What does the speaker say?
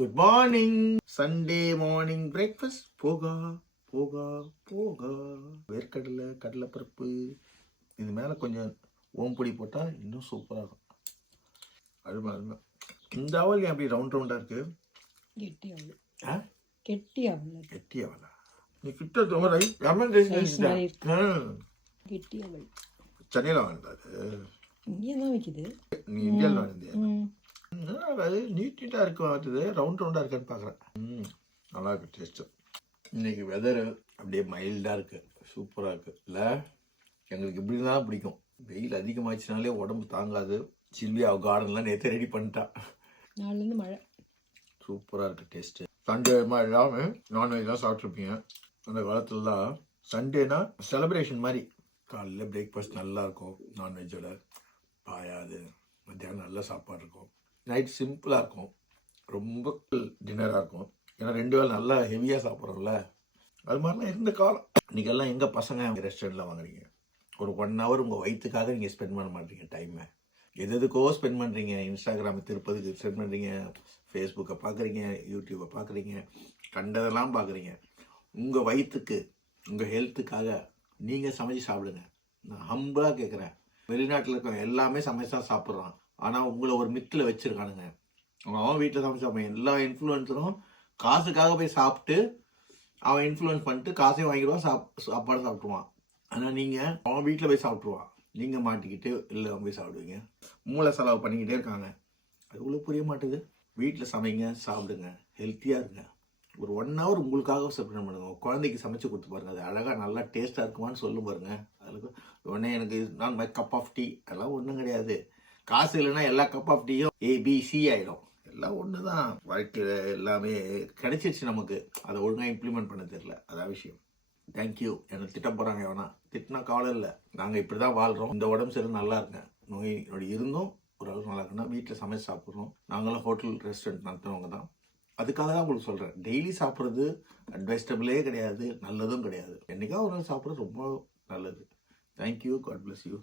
Good morning. Sunday morning breakfast. போகா போகா போகா வேர்க்கடலை, கடலைப்பருப்பு, இது மேலே கொஞ்சம் ஓம்பொடி போட்டால் இன்னும் சூப்பராக இருக்கும். அருமை அருமை. இந்த அவல் அப்படி ரவுண்ட் ரவுண்டாக இருக்கு. கெட்டி அவல். கெட்டி அவல். கெட்டி அவலா? நீ கிட்ட தோறை லெமன் ரைஸ் கெட்டி அவல் சென்னையில் வாங்கினாரு. இங்கே தான் விற்கிது. நீ இந்தியாவில் வாங்கிந்தியா? அது நீட்டாக இருக்கு, பார்த்துது ரவுண்ட் ரவுண்டாக இருக்கான்னு பார்க்குறேன். நல்லா இருக்கு டேஸ்ட்டு. இன்னைக்கு வெதரு அப்படியே மைல்டாக இருக்குது, சூப்பராக இருக்குது. இல்லை எங்களுக்கு இப்படி தான் பிடிக்கும். வெயில் அதிகமாகிடுச்சினாலே உடம்பு தாங்காது. சில்வியா கார்டன்லாம் நேற்று ரெடி பண்ணிட்டா. நாலுலேருந்து மழை. சூப்பராக இருக்குது டேஸ்ட்டு. சண்டே மாதிரி எல்லாமே நான்வெஜ் தான் சாப்பிட்ருப்பீங்க. அந்த காலத்தில் தான் சண்டேனா செலிப்ரேஷன் மாதிரி. காலையில் பிரேக்ஃபாஸ்ட் நல்லாயிருக்கும், நான்வெஜ்ஜோட பாயாது. மத்தியானம் நல்ல சாப்பாடு இருக்கும். நைட் சிம்பிளாக இருக்கும், ரொம்ப டின்னராக இருக்கும். ஏன்னா 2 வேளை நல்லா ஹெவியாக சாப்பிட்றோம்ல, அது மாதிரிலாம் இருந்த காலம். இன்றைக்கெல்லாம் எங்கள் பசங்க ரெஸ்டாரண்ட்டில் வாங்குறீங்க. ஒரு 1 ஹவர் உங்கள் வயிற்றுக்காக நீங்கள் ஸ்பெண்ட் பண்ண மாட்டீங்க டைமை. எதுக்கோ ஸ்பெண்ட் பண்ணுறீங்க. இன்ஸ்டாகிராமை திருப்பதுக்கு ஸ்பெண்ட் பண்ணுறீங்க, ஃபேஸ்புக்கை பார்க்குறீங்க, யூடியூப்பை பார்க்குறீங்க, கண்டதெல்லாம் பார்க்குறீங்க. உங்கள் வயிற்றுக்கு, உங்கள் ஹெல்த்துக்காக நீங்கள் சமைச்சு சாப்பிடுங்க. நான் ஹம்பிளாக கேட்குறேன். வெளிநாட்டில் இருக்கிற எல்லாமே சமைச்சு தான் சாப்பிட்றான். ஆனால் உங்களை ஒரு மித்தில் வச்சுருக்கானுங்க. அவன் வீட்டில் சமைச்சு சாப்பிடுவான். எல்லா இன்ஃப்ளூயன்ஸரும் காசுக்காக போய் சாப்பிட்டு அவன் இன்ஃப்ளூயன்ஸ் பண்ணிட்டு காசையும் வாங்கிடுவான், சாப்பாடு சாப்பிடுவான். ஆனால் நீங்கள் அவன் வீட்டில் போய் சாப்பிட்ருவான். நீங்கள் மாட்டிக்கிட்டு இல்லை போய் சாப்பிடுவீங்க. மூளை செலவு பண்ணிக்கிட்டே இருக்காங்க. அது இவ்வளோ புரிய மாட்டுது. வீட்டில் சமைங்க, சாப்பிடுங்க, ஹெல்த்தியாக இருங்க. ஒரு 1 ஹவர் உங்களுக்காக செப்பரேட் பண்ணுங்க. குழந்தைக்கு சமைச்சு கொடுத்து பாருங்கள். அது அழகாக நல்லா டேஸ்ட்டாக இருக்குமான்னு சொல்லும் பாருங்க. அதுக்கு உடனே எனக்கு நான் மை கப் ஆஃப் டீ அதெல்லாம் ஒன்றும் கிடையாது. காசு இல்லைன்னா எல்லா கப் ஆஃப் டீயும் ABC ஆகிடும். எல்லாம் ஒன்று தான். வாழ்க்கையில் எல்லாமே கிடைச்சிருச்சு நமக்கு. அதை ஒழுங்காக இம்ப்ளிமெண்ட் பண்ண தெரியல, அதான் விஷயம். தேங்க்யூ. எனக்கு திட்ட போகிறாங்க எவனா. திட்டினா கவலை இல்லை. நாங்கள் இப்படி தான் வாழ்கிறோம். இந்த உடம்பு சரி நல்லா இருக்கேன். நோய் நொடி இருந்தும் ஓரளவுக்கு நல்லா இருக்குன்னா வீட்டில் சமைச்சு சாப்பிட்றோம். நாங்களும் ஹோட்டல் ரெஸ்டாரண்ட் நடத்துறவங்க தான். அதுக்காக தான் உங்களுக்கு சொல்கிறேன். டெய்லி சாப்பிட்றது அட்வைஸ்டபிளே கிடையாது, நல்லதும் கிடையாது. என்றைக்காவது ஒரு நாள் சாப்பிட்றது ரொம்ப நல்லது. தேங்க்யூ. God bless you.